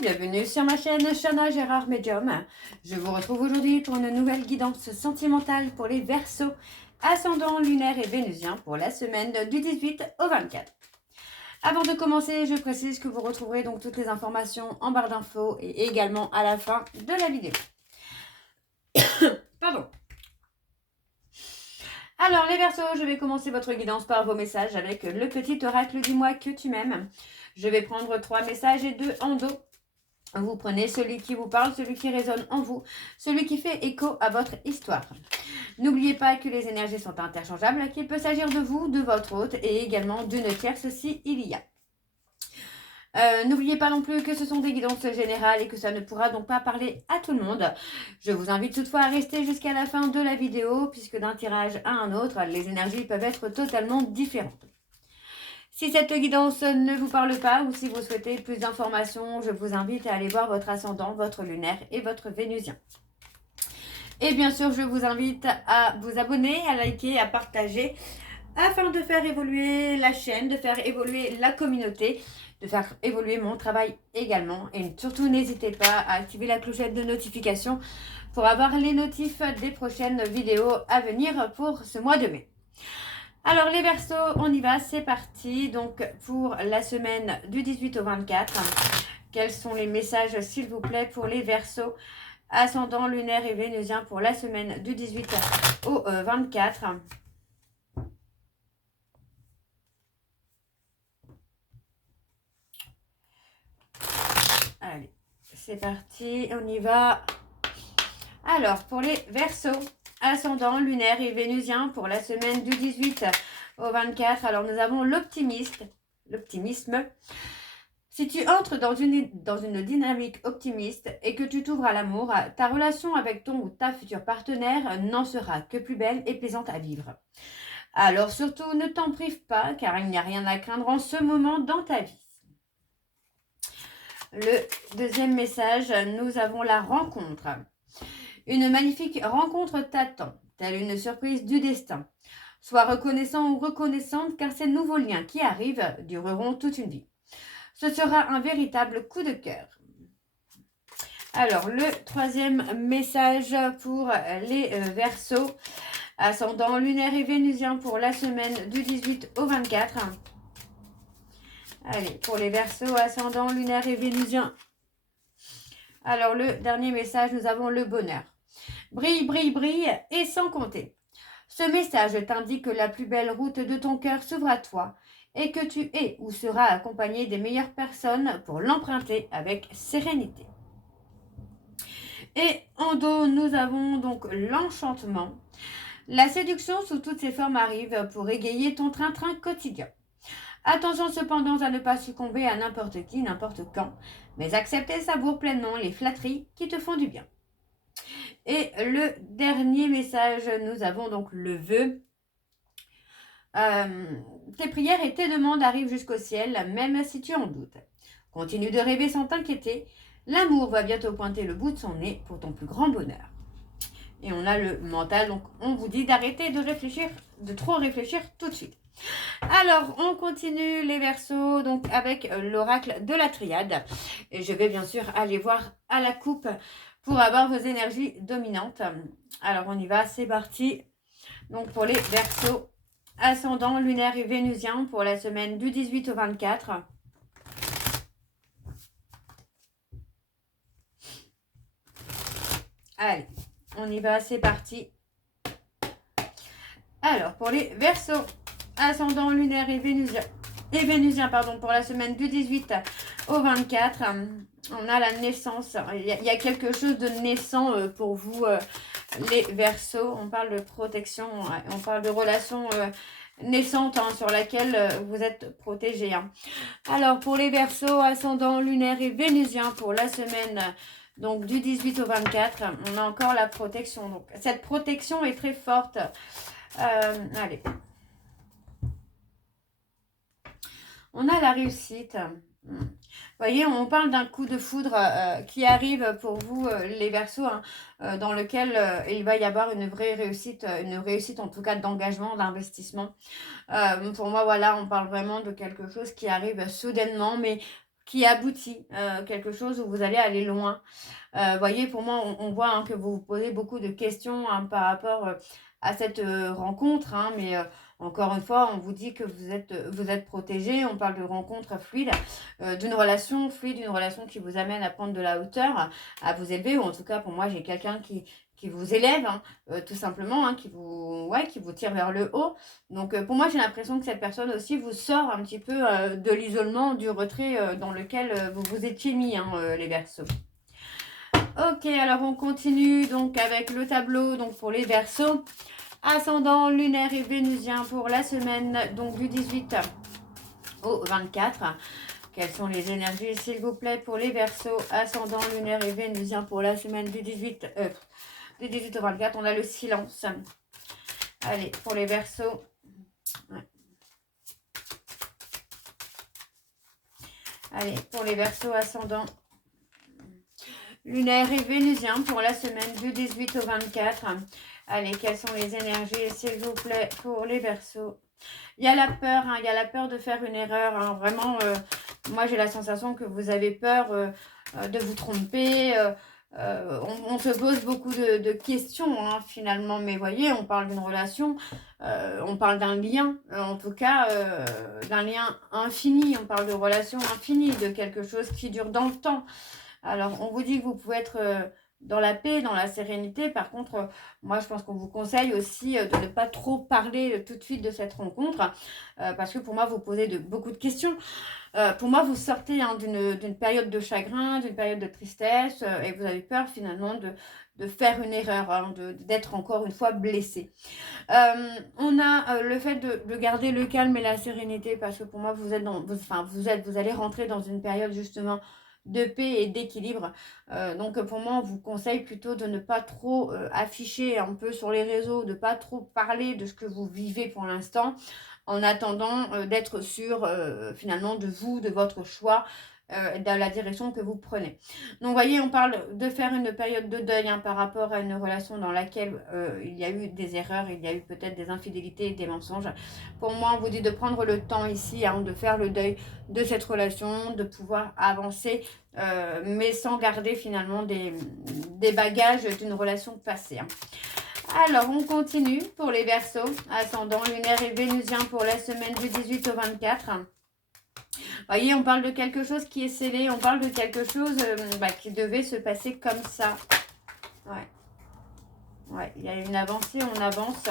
bienvenue sur ma chaîne Chana Gérard Medium. Je vous retrouve aujourd'hui pour une nouvelle guidance sentimentale pour les Verseaux, ascendant lunaire et vénusien pour la semaine du 18 au 24. Avant de commencer, je précise que vous retrouverez donc toutes les informations en barre d'infos et également à la fin de la vidéo. Pardon. Alors les Verseaux, je vais commencer votre guidance par vos messages avec le petit oracle du mois que tu m'aimes. Je vais prendre 3 messages et 2 en dos. Vous prenez celui qui vous parle, celui qui résonne en vous, celui qui fait écho à votre histoire. N'oubliez pas que les énergies sont interchangeables, qu'il peut s'agir de vous, de votre hôte et également d'une tierce si il y a. N'oubliez pas non plus que ce sont des guidances générales et que ça ne pourra donc pas parler à tout le monde. Je vous invite toutefois à rester jusqu'à la fin de la vidéo puisque d'un tirage à un autre, les énergies peuvent être totalement différentes. Si cette guidance ne vous parle pas ou si vous souhaitez plus d'informations, je vous invite à aller voir votre ascendant, votre lunaire et votre vénusien. Et bien sûr, je vous invite à vous abonner, à liker, à partager afin de faire évoluer la chaîne, de faire évoluer la communauté, de faire évoluer mon travail également. Et surtout, n'hésitez pas à activer la clochette de notification pour avoir les notifs des prochaines vidéos à venir pour ce mois de mai. Alors les Verseaux, on y va, c'est parti. Donc pour la semaine du 18 au 24, quels sont les messages s'il vous plaît pour les Verseaux, ascendant lunaire et vénusien pour la semaine du 18 au 24. Allez, c'est parti, on y va. Alors, pour les Verseaux, ascendant lunaire et vénusien pour la semaine du 18 au 24. Alors, nous avons l'optimisme. Si tu entres dans une dynamique optimiste et que tu t'ouvres à l'amour, ta relation avec ton ou ta future partenaire n'en sera que plus belle et plaisante à vivre. Alors, surtout, ne t'en prive pas car il n'y a rien à craindre en ce moment dans ta vie. Le deuxième message, nous avons la rencontre. Une magnifique rencontre t'attend, telle une surprise du destin. Sois reconnaissant ou reconnaissante car ces nouveaux liens qui arrivent dureront toute une vie. Ce sera un véritable coup de cœur. Alors, le troisième message pour les Verseaux, ascendant lunaire et vénusien pour la semaine du 18 au 24. Allez, pour les Verseaux, ascendant lunaire et vénusien. Alors, le dernier message, nous avons le bonheur. Brille, brille, brille et sans compter. Ce message t'indique que la plus belle route de ton cœur s'ouvre à toi et que tu es ou seras accompagné des meilleures personnes pour l'emprunter avec sérénité. Et en dos, nous avons donc l'enchantement. La séduction sous toutes ses formes arrive pour égayer ton train-train quotidien. Attention cependant à ne pas succomber à n'importe qui, n'importe quand, mais accepte et savoure pleinement les flatteries qui te font du bien. Et le dernier message, nous avons donc le vœu. Tes prières et tes demandes arrivent jusqu'au ciel, même si tu en doutes. Continue de rêver sans t'inquiéter. L'amour va bientôt pointer le bout de son nez pour ton plus grand bonheur. Et on a le mental, donc on vous dit d'arrêter de réfléchir, de trop réfléchir tout de suite. Alors, on continue les Verseaux donc avec l'oracle de la triade. Et je vais bien sûr aller voir à la coupe pour avoir vos énergies dominantes. Alors, on y va, c'est parti. Donc, pour les Verseaux, ascendant lunaire et vénusien pour la semaine du 18 au 24. Allez, on y va, c'est parti. Alors, pour les Verseaux, ascendant lunaire et vénusien, pour la semaine du 18 au 24, on a la naissance. Il y a quelque chose de naissant pour vous, les Verseaux. On parle de protection, on parle de relations naissantes sur laquelle vous êtes protégés. Alors, pour les Verseaux, ascendant lunaire et vénusien pour la semaine donc du 18 au 24, on a encore la protection. Donc, cette protection est très forte. Allez. On a la réussite. Vous voyez, on parle d'un coup de foudre qui arrive pour vous, les Verseaux, dans lequel il va y avoir une vraie réussite, en tout cas d'engagement, d'investissement. Pour moi, voilà, on parle vraiment de quelque chose qui arrive soudainement, mais qui aboutit, quelque chose où vous allez aller loin. Voyez, pour moi, on voit hein, que vous vous posez beaucoup de questions hein, par rapport à cette rencontre, hein, mais encore une fois, on vous dit que vous êtes protégé. On parle de rencontre fluide, d'une relation fluide, d'une relation qui vous amène à prendre de la hauteur, à vous élever, ou en tout cas, pour moi, j'ai quelqu'un qui vous élève, hein, tout simplement, hein, qui vous tire vers le haut. Donc, pour moi, j'ai l'impression que cette personne aussi vous sort un petit peu de l'isolement, du retrait dans lequel vous vous étiez mis, hein, les Verseaux. Ok, alors on continue donc avec le tableau donc pour les Verseaux. Ascendant lunaire et vénusien pour la semaine donc du 18 au 24. Quelles sont les énergies s'il vous plaît pour les Verseaux, ascendant lunaire et vénusien pour la semaine du 18 au 24. On a le silence. Allez, pour les Verseaux. Ouais. Allez, pour les Verseaux ascendant lunaire et vénusien pour la semaine du 18 au 24. Allez, quelles sont les énergies, s'il vous plaît, pour les Verseaux? Il y a la peur, hein, il y a la peur de faire une erreur. Hein, vraiment, moi, j'ai la sensation que vous avez peur de vous tromper. On se pose beaucoup de questions, hein, finalement. Mais voyez, on parle d'une relation, on parle d'un lien, en tout cas, d'un lien infini. On parle de relation infinie, de quelque chose qui dure dans le temps. Alors, on vous dit que vous pouvez être dans la paix, dans la sérénité. Par contre, moi, je pense qu'on vous conseille aussi de ne pas trop parler tout de suite de cette rencontre. Parce que pour moi, vous posez beaucoup de questions. Pour moi, vous sortez hein, d'une période de chagrin, d'une période de tristesse. Et vous avez peur finalement de faire une erreur, hein, d'être encore une fois blessé. On a le fait de garder le calme et la sérénité. Parce que pour moi, vous allez rentrer dans une période justement de paix et d'équilibre. Donc pour moi, on vous conseille plutôt de ne pas trop afficher un peu sur les réseaux, de ne pas trop parler de ce que vous vivez pour l'instant, en attendant d'être sûr finalement de vous, de votre choix, dans la direction que vous prenez. Donc, vous voyez, on parle de faire une période de deuil hein, par rapport à une relation dans laquelle il y a eu des erreurs, il y a eu peut-être des infidélités, des mensonges. Pour moi, on vous dit de prendre le temps ici, hein, de faire le deuil de cette relation, de pouvoir avancer, mais sans garder finalement des bagages d'une relation passée. Hein. Alors, on continue pour les Verseaux, ascendant lunaire et vénusien pour la semaine du 18 au 24. Voyez, on parle de quelque chose qui est scellé, on parle de quelque chose qui devait se passer comme ça. Ouais. Ouais, il y a une avancée, on avance.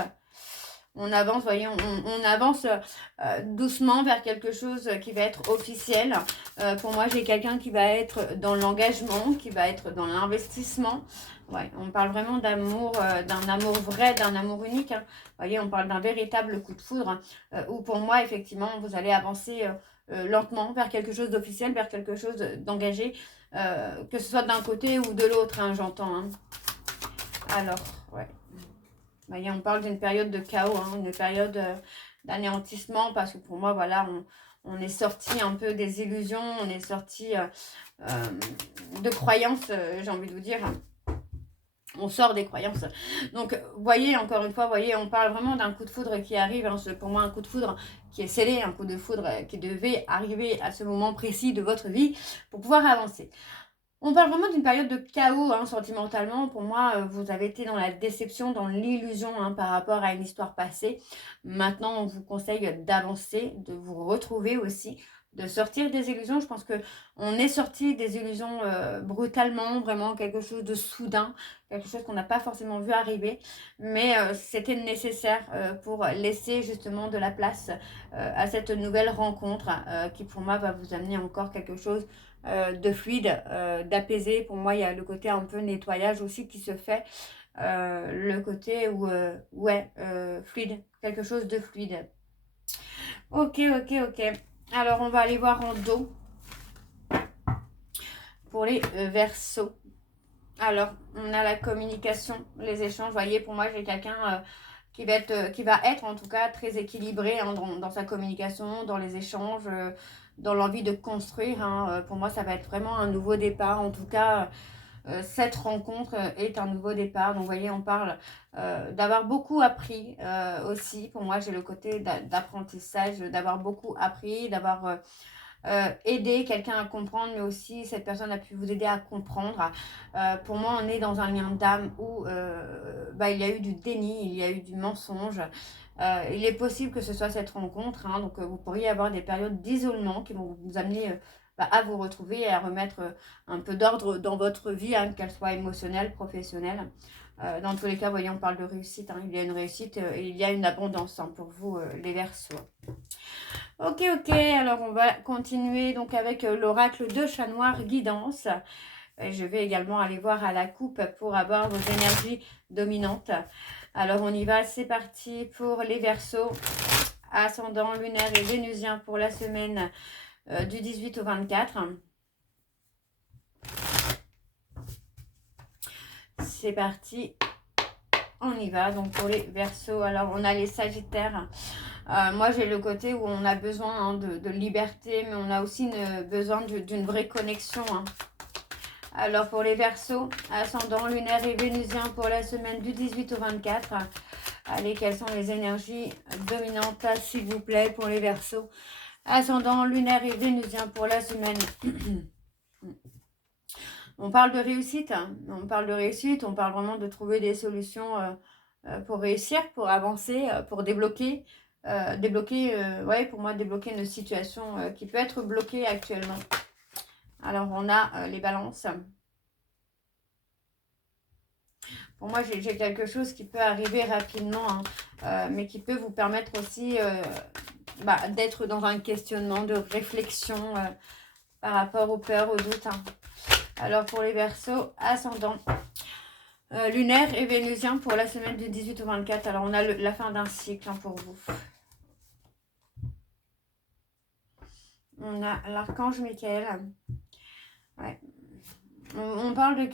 On avance, voyez, on avance doucement vers quelque chose qui va être officiel. Pour moi, j'ai quelqu'un qui va être dans l'engagement, qui va être dans l'investissement. Ouais, on parle vraiment d'amour, d'un amour vrai, d'un amour unique. Hein. Voyez, on parle d'un véritable coup de foudre. Où pour moi, effectivement, vous allez avancer lentement vers quelque chose d'officiel, vers quelque chose d'engagé. Que ce soit d'un côté ou de l'autre, hein, j'entends. Hein. Alors, ouais. Voyez, on parle d'une période de chaos, hein, une période d'anéantissement, parce que pour moi, voilà, on est sorti un peu des illusions, on est sorti de croyances, j'ai envie de vous dire. On sort des croyances. Donc, voyez, encore une fois, voyez, on parle vraiment d'un coup de foudre qui arrive. Hein, pour moi, un coup de foudre qui est scellé, un coup de foudre qui devait arriver à ce moment précis de votre vie pour pouvoir avancer. On parle vraiment d'une période de chaos hein, sentimentalement. Pour moi, vous avez été dans la déception, dans l'illusion hein, par rapport à une histoire passée. Maintenant, on vous conseille d'avancer, de vous retrouver aussi, de sortir des illusions. Je pense qu'on est sorti des illusions brutalement, vraiment quelque chose de soudain, quelque chose qu'on n'a pas forcément vu arriver. Mais c'était nécessaire pour laisser justement de la place à cette nouvelle rencontre qui pour moi va vous amener encore quelque chose de fluide, d'apaisé. Pour moi, il y a le côté un peu nettoyage aussi qui se fait. Le côté où, fluide, quelque chose de fluide. Ok. Alors, on va aller voir en dos pour les Verseaux. Alors, on a la communication, les échanges. Vous voyez, pour moi, j'ai quelqu'un qui va être en tout cas très équilibré hein, dans sa communication, dans les échanges, dans l'envie de construire. Hein. Pour moi, ça va être vraiment un nouveau départ. En tout cas, cette rencontre est un nouveau départ. Donc, vous voyez, on parle d'avoir beaucoup appris aussi. Pour moi, j'ai le côté d'apprentissage, d'avoir beaucoup appris, d'avoir aider quelqu'un à comprendre, mais aussi cette personne a pu vous aider à comprendre. Pour moi, on est dans un lien d'âme où il y a eu du déni, il y a eu du mensonge. Il est possible que ce soit cette rencontre, hein, donc vous pourriez avoir des périodes d'isolement qui vont vous amener à vous retrouver et à remettre un peu d'ordre dans votre vie, hein, qu'elle soit émotionnelle, professionnelle. Dans tous les cas, voyez, on parle de réussite, hein, il y a une réussite et il y a une abondance, hein, pour vous, les Verseaux. Ok, alors on va continuer donc avec l'oracle de Chat Noir Guidance. Je vais également aller voir à la coupe pour avoir vos énergies dominantes. Alors on y va, c'est parti pour les Verseaux, ascendant lunaire et vénusien pour la semaine du 18 au 24. C'est parti, on y va. Donc pour les Verseaux, alors on a les Sagittaires. Moi j'ai le côté où on a besoin, hein, de liberté, mais on a aussi besoin d'une vraie connexion, hein. Alors pour les Verseaux, ascendant lunaire et vénusien pour la semaine du 18 au 24. Allez, quelles sont les énergies dominantes, s'il vous plaît, pour les Verseaux? Ascendant lunaire et vénusien pour la semaine. On parle de réussite, hein. On parle de réussite, on parle vraiment de trouver des solutions pour réussir, pour avancer, pour débloquer. Pour moi, débloquer une situation qui peut être bloquée actuellement. Alors, on a les balances. Pour moi, j'ai quelque chose qui peut arriver rapidement, hein, mais qui peut vous permettre aussi d'être dans un questionnement, de réflexion par rapport aux peurs, aux doutes, hein. Alors, pour les Verseaux, ascendant lunaire et vénusien pour la semaine du 18 au 24. Alors, on a la fin d'un cycle, hein, pour vous. On a l'archange Michael. Ouais. On parle de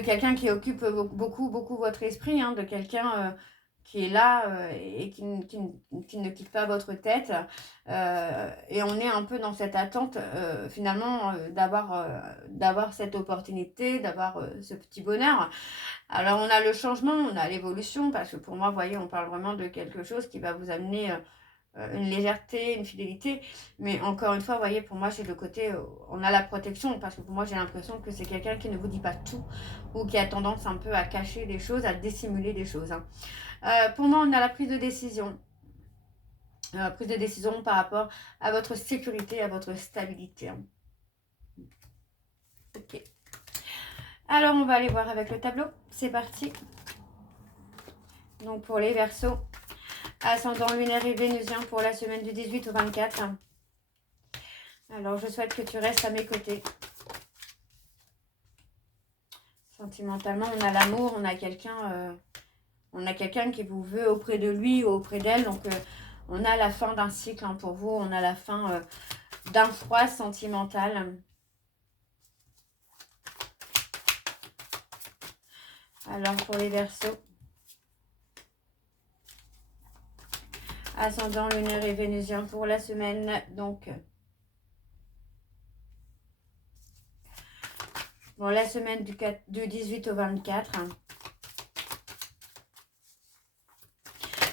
quelqu'un qui occupe beaucoup votre esprit, hein, de quelqu'un qui est là et qui ne quitte pas votre tête. Et on est un peu dans cette attente, finalement, d'avoir cette opportunité, d'avoir ce petit bonheur. Alors, on a le changement, on a l'évolution, parce que pour moi, vous voyez, on parle vraiment de quelque chose qui va vous amener une légèreté, une fidélité, mais encore une fois, vous voyez, pour moi, c'est le côté, on a la protection, parce que pour moi, j'ai l'impression que c'est quelqu'un qui ne vous dit pas tout, ou qui a tendance un peu à cacher des choses, à dissimuler des choses, hein. Pour moi, on a la prise de décision. Prise de décision par rapport à votre sécurité, à votre stabilité, hein. Ok. Alors, on va aller voir avec le tableau. C'est parti. Donc, pour les Verseaux, ascendant lunaire et vénusien pour la semaine du 18 au 24. Alors, je souhaite que tu restes à mes côtés. Sentimentalement, on a l'amour, on a quelqu'un qui vous veut auprès de lui ou auprès d'elle. Donc, on a la fin d'un cycle, hein, pour vous. On a la fin d'un froid sentimental. Alors, pour les Verseaux, ascendant lunaire et vénusien pour la semaine, donc bon, la semaine du 18 au 24.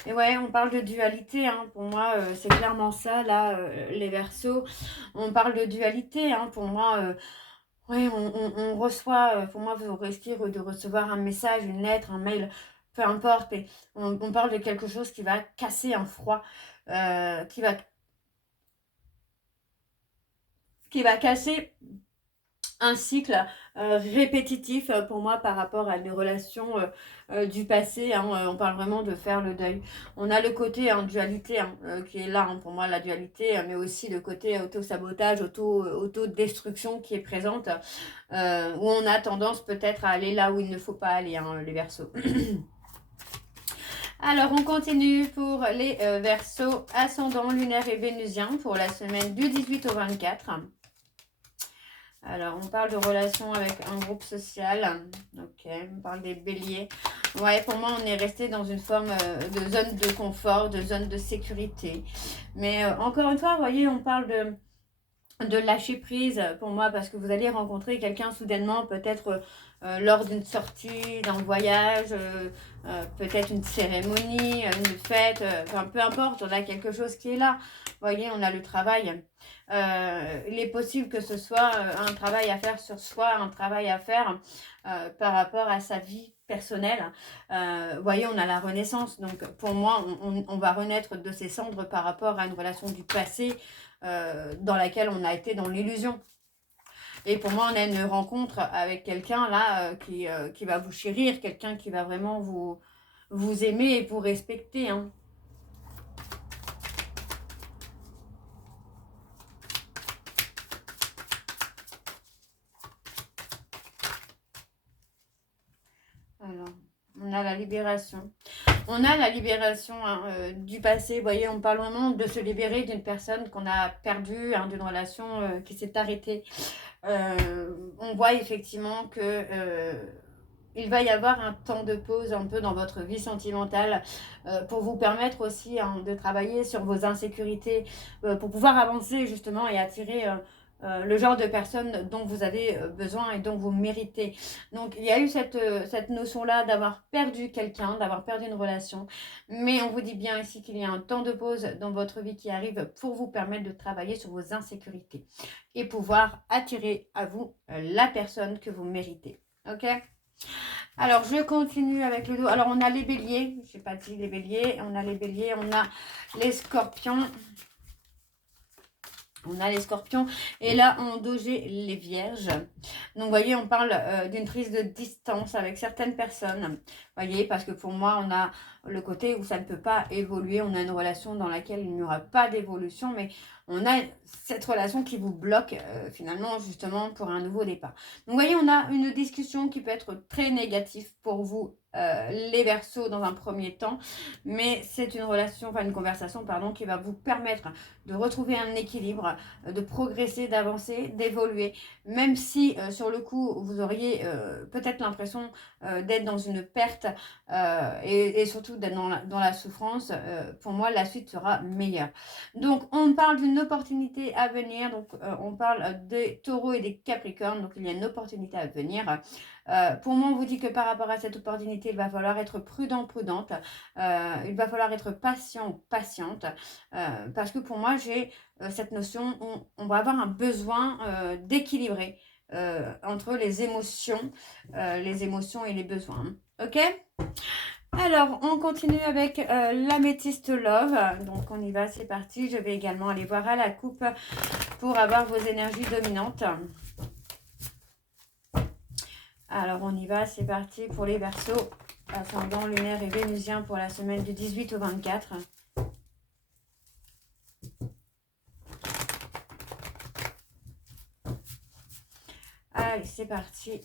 Et ouais, on parle de dualité, hein. Pour moi, c'est clairement ça, là, les Verseaux. On parle de dualité, hein. Pour moi, ouais, on reçoit, pour moi, vous risquez de recevoir un message, une lettre, un mail, peu importe. Et on parle de quelque chose qui va casser un froid, qui va casser un cycle répétitif pour moi par rapport à une relation du passé, hein. On parle vraiment de faire le deuil. On a le côté, hein, dualité, hein, qui est là, hein, pour moi, la dualité, mais aussi le côté auto-sabotage, auto-destruction qui est présente, où on a tendance peut-être à aller là où il ne faut pas aller, hein, les Verseaux. Alors, on continue pour les Verseaux, ascendant lunaire et vénusien pour la semaine du 18 au 24. Alors, on parle de relations avec un groupe social. Ok, on parle des béliers. Ouais, pour moi, on est resté dans une forme de zone de confort, de zone de sécurité. Mais encore une fois, vous voyez, on parle de lâcher prise pour moi, parce que vous allez rencontrer quelqu'un soudainement, peut-être lors d'une sortie, d'un voyage, peut-être une cérémonie, une fête, enfin peu importe, on a quelque chose qui est là. Vous voyez, on a le travail. Il est possible que ce soit un travail à faire sur soi, un travail à faire par rapport à sa vie personnelle. Vous voyez, on a la renaissance. Donc pour moi, on va renaître de ses cendres par rapport à une relation du passé dans laquelle on a été dans l'illusion. Et pour moi, on a une rencontre avec quelqu'un là qui va vous chérir, quelqu'un qui va vraiment vous aimer et vous respecter. Hein. Alors, on a la libération. On a la libération hein, du passé. Vous voyez, on parle vraiment de se libérer d'une personne qu'on a perdue, hein, d'une relation qui s'est arrêtée. On voit effectivement que il va y avoir un temps de pause un peu dans votre vie sentimentale pour vous permettre aussi hein, de travailler sur vos insécurités, pour pouvoir avancer justement et attirer le genre de personne dont vous avez besoin et dont vous méritez. Donc il y a eu cette notion-là d'avoir perdu quelqu'un, d'avoir perdu une relation, mais on vous dit bien ici qu'il y a un temps de pause dans votre vie qui arrive pour vous permettre de travailler sur vos insécurités et pouvoir attirer à vous la personne que vous méritez. Ok ? Alors, je continue avec le dos. Alors, on a les béliers. Je n'ai pas dit les béliers. On a les béliers. On a les scorpions. On a les scorpions. Et là, on dogé les vierges. Donc, vous voyez, on parle d'une prise de distance avec certaines personnes. Vous voyez, parce que pour moi, on a le côté où ça ne peut pas évoluer. On a une relation dans laquelle il n'y aura pas d'évolution. Mais on a cette relation qui vous bloque finalement justement pour un nouveau départ. Donc, vous voyez, on a une discussion qui peut être très négative pour vous, les Verseaux, dans un premier temps. Mais c'est une relation, enfin une conversation, pardon, qui va vous permettre de retrouver un équilibre, de progresser, d'avancer, d'évoluer. Même si sur le coup, vous auriez peut-être l'impression d'être dans une perte et surtout d'être dans la souffrance, pour moi, la suite sera meilleure. Donc, on parle d'une opportunité à venir. Donc, on parle des taureaux et des capricornes. Donc, il y a une opportunité à venir. Pour moi, on vous dit que par rapport à cette opportunité, il va falloir être prudent, prudente. Il va falloir être patient ou patiente. Parce que pour moi, j'ai cette notion, on va avoir un besoin d'équilibrer entre les émotions et les besoins. Ok ? Alors, on continue avec l'améthyste love. Donc, on y va, c'est parti. Je vais également aller voir à la coupe pour avoir vos énergies dominantes. Alors, on y va, c'est parti pour les Verseaux, ascendant lunaire et vénusien pour la semaine du 18 au 24. Allez, c'est parti.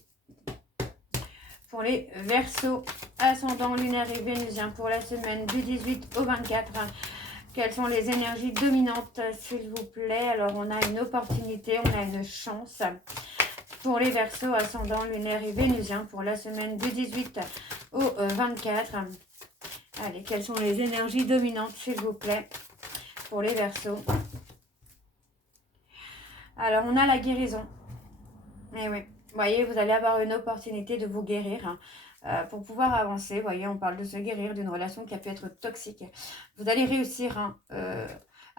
Pour les Verseaux, ascendant lunaire et vénusien pour la semaine du 18 au 24. Quelles sont les énergies dominantes, s'il vous plaît? Alors, on a une opportunité, on a une chance. Pour les Verseaux, ascendant lunaire et vénusien pour la semaine du 18 au 24. Allez, quelles sont les énergies dominantes, s'il vous plaît, pour les Verseaux? Alors, on a la guérison. Eh oui. Vous voyez, vous allez avoir une opportunité de vous guérir pour pouvoir avancer. Vous voyez, on parle de se guérir d'une relation qui a pu être toxique. Vous allez réussir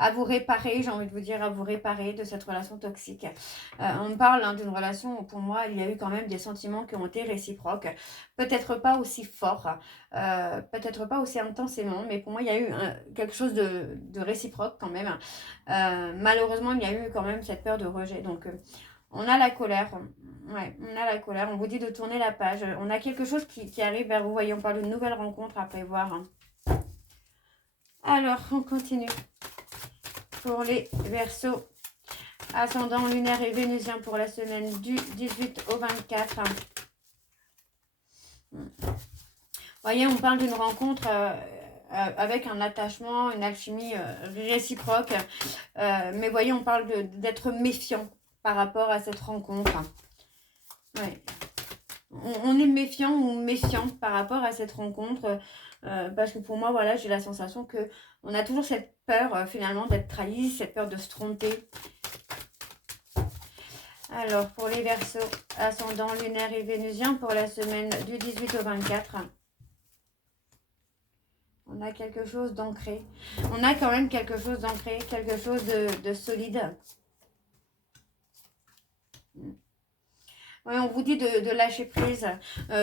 à vous réparer, j'ai envie de vous dire, à vous réparer de cette relation toxique. On parle d'une relation où pour moi, il y a eu quand même des sentiments qui ont été réciproques. Peut-être pas aussi forts, peut-être pas aussi intensément, mais pour moi, il y a eu quelque chose de réciproque quand même. Malheureusement, il y a eu quand même cette peur de rejet. Donc, on a la colère. Ouais, on a la colère. On vous dit de tourner la page. On a quelque chose qui arrive vers vous. Voyez, on parle d'une nouvelle rencontre à prévoir. Alors, on continue. Pour les Verseaux, ascendant lunaire et vénusien pour la semaine du 18 au 24. Voyez, on parle d'une rencontre avec un attachement, une alchimie réciproque. Mais voyez, on parle d'être méfiant par rapport à cette rencontre. Ouais. On est méfiant ou méfiante par rapport à cette rencontre parce que pour moi, voilà, j'ai la sensation que on a toujours cette peur finalement d'être trahi, cette peur de se tromper. Alors, pour les Verseaux, ascendant lunaire et vénusien, pour la semaine du 18 au 24, on a quelque chose d'ancré. On a quand même quelque chose d'ancré, quelque chose de solide. Oui, on vous dit de lâcher prise.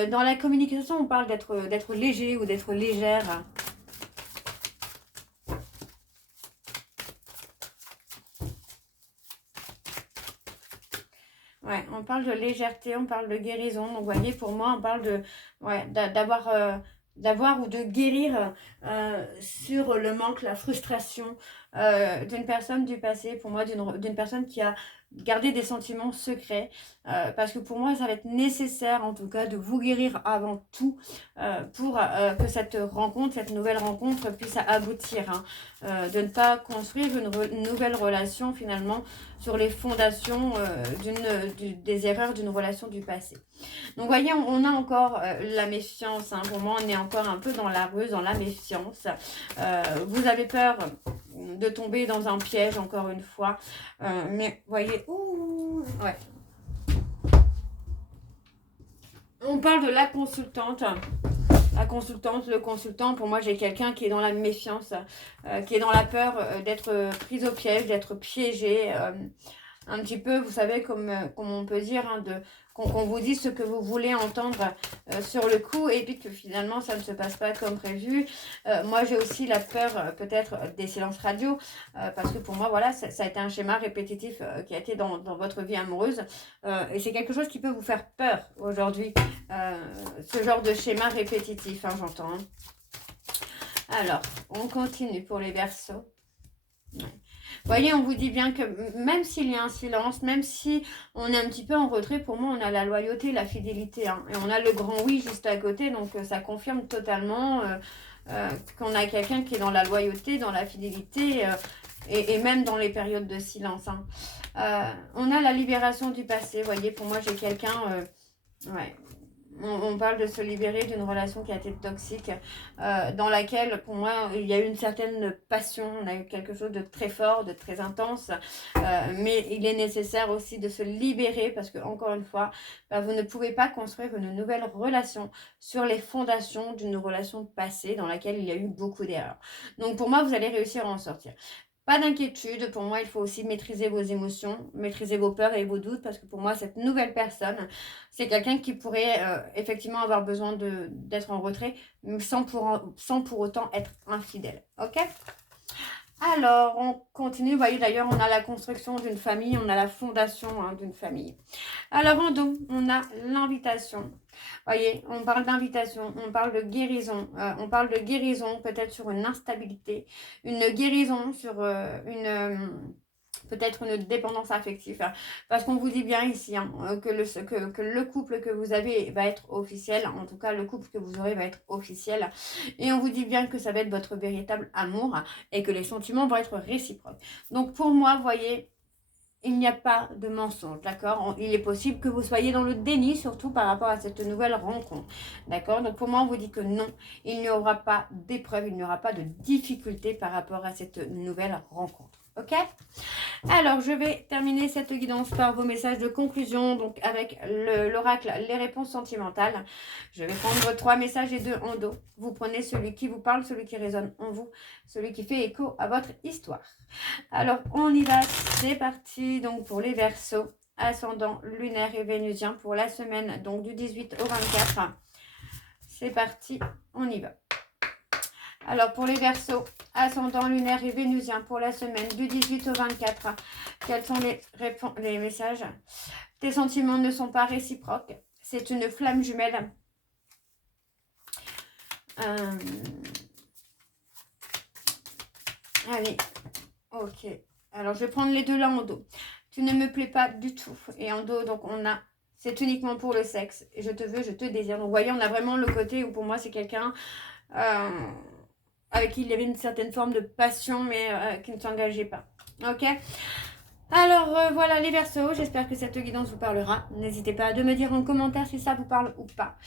Dans la communication, on parle d'être léger ou d'être légère. Ouais, on parle de légèreté, on parle de guérison. Donc, vous voyez, pour moi, on parle de, ouais, d'avoir ou de guérir sur le manque, la frustration d'une personne du passé. Pour moi, d'une personne qui a gardé des sentiments secrets. Parce que pour moi, ça va être nécessaire, en tout cas, de vous guérir avant tout pour que cette rencontre, cette nouvelle rencontre puisse aboutir. Hein. De ne pas construire une nouvelle relation, finalement, sur les fondations des erreurs d'une relation du passé. Donc, voyez, on a encore la méfiance. Hein. Pour moi, on est encore un peu dans la ruse, dans la méfiance. Vous avez peur de tomber dans un piège, encore une fois. Mais, voyez, ouais. On parle de la consultante. La consultante, le consultant, pour moi, j'ai quelqu'un qui est dans la méfiance, qui est dans la peur d'être prise au piège, d'être piégé. Un petit peu, vous savez, comme on peut dire, hein, qu'on vous dit ce que vous voulez entendre sur le coup et puis que finalement, ça ne se passe pas comme prévu. Moi, j'ai aussi la peur peut-être des silences radio parce que pour moi, voilà, ça a été un schéma répétitif qui a été dans votre vie amoureuse et c'est quelque chose qui peut vous faire peur aujourd'hui, ce genre de schéma répétitif, hein, j'entends. Hein. Alors, on continue pour les Verseaux. Ouais. Vous voyez, on vous dit bien que même s'il y a un silence, même si on est un petit peu en retrait, pour moi, on a la loyauté, la fidélité. Hein, et on a le grand oui juste à côté, donc ça confirme totalement qu'on a quelqu'un qui est dans la loyauté, dans la fidélité et même dans les périodes de silence. Hein. On a la libération du passé. Vous voyez, pour moi, j'ai quelqu'un... ouais. On parle de se libérer d'une relation qui a été toxique, dans laquelle, pour moi, il y a eu une certaine passion, on a eu quelque chose de très fort, de très intense, mais il est nécessaire aussi de se libérer parce que, encore une fois, vous ne pouvez pas construire une nouvelle relation sur les fondations d'une relation passée dans laquelle il y a eu beaucoup d'erreurs. Donc, pour moi, vous allez réussir à en sortir. Pas d'inquiétude, pour moi il faut aussi maîtriser vos émotions, maîtriser vos peurs et vos doutes parce que pour moi cette nouvelle personne, c'est quelqu'un qui pourrait effectivement avoir besoin d'être en retrait sans pour autant être infidèle. Ok ? Alors, on continue. Vous voyez d'ailleurs, on a la construction d'une famille, on a la fondation d'une famille. Alors en dos, on a l'invitation. Vous voyez, on parle d'invitation, on parle de guérison. On parle de guérison peut-être sur une instabilité, une guérison sur peut-être une dépendance affective. Hein, parce qu'on vous dit bien ici que le couple que vous avez va être officiel. En tout cas, le couple que vous aurez va être officiel. Et on vous dit bien que ça va être votre véritable amour et que les sentiments vont être réciproques. Donc pour moi, vous voyez... Il n'y a pas de mensonge, d'accord? Il est possible que vous soyez dans le déni, surtout par rapport à cette nouvelle rencontre, d'accord? Donc pour moi, on vous dit que non, il n'y aura pas d'épreuve, il n'y aura pas de difficulté par rapport à cette nouvelle rencontre, ok? Alors, je vais terminer cette guidance par vos messages de conclusion, donc avec l'oracle, les réponses sentimentales. Je vais prendre 3 messages et 2 en dos. Vous prenez celui qui vous parle, celui qui résonne en vous, celui qui fait écho à votre histoire. Alors, on y va, c'est parti. Donc, pour les Verseaux, ascendant lunaire et vénusien pour la semaine, donc du 18 au 24. C'est parti, on y va. Alors, pour les Verseaux, ascendant lunaire et vénusien pour la semaine du 18 au 24, quels sont les messages? Tes sentiments ne sont pas réciproques. C'est une flamme jumelle. Allez, ok. Alors, je vais prendre les deux là en dos. Tu ne me plais pas du tout. Et en dos, donc, on a... C'est uniquement pour le sexe. Je te veux, je te désire. Donc, vous voyez, on a vraiment le côté où, pour moi, c'est quelqu'un... avec qui il y avait une certaine forme de passion, mais qui ne s'engageait pas. Ok? Alors, voilà les Verseaux. J'espère que cette guidance vous parlera. N'hésitez pas à me dire en commentaire si ça vous parle ou pas.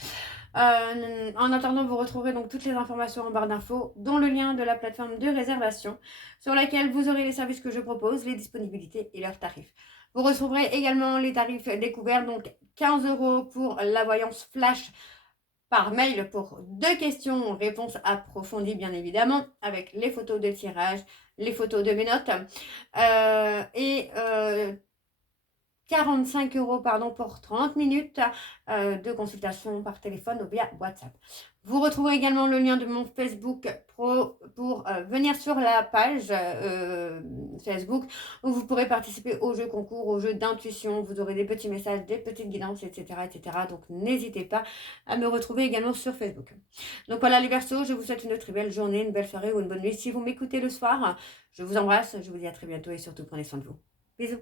En attendant, vous retrouverez donc toutes les informations en barre d'infos, dont le lien de la plateforme de réservation, sur laquelle vous aurez les services que je propose, les disponibilités et leurs tarifs. Vous retrouverez également les tarifs découverts, donc 15 € pour la voyance flash par mail pour 2 questions, réponses approfondies bien évidemment, avec les photos de tirage, les photos de mes notes, et 45 € pardon, pour 30 minutes de consultation par téléphone ou via WhatsApp. Vous retrouverez également le lien de mon Facebook Pro pour venir sur la page Facebook où vous pourrez participer aux jeux concours, aux jeux d'intuition. Vous aurez des petits messages, des petites guidances, etc. etc. Donc n'hésitez pas à me retrouver également sur Facebook. Donc voilà les Verseaux, je vous souhaite une très belle journée, une belle soirée ou une bonne nuit. Si vous m'écoutez le soir, je vous embrasse, je vous dis à très bientôt et surtout prenez soin de vous. Bisous.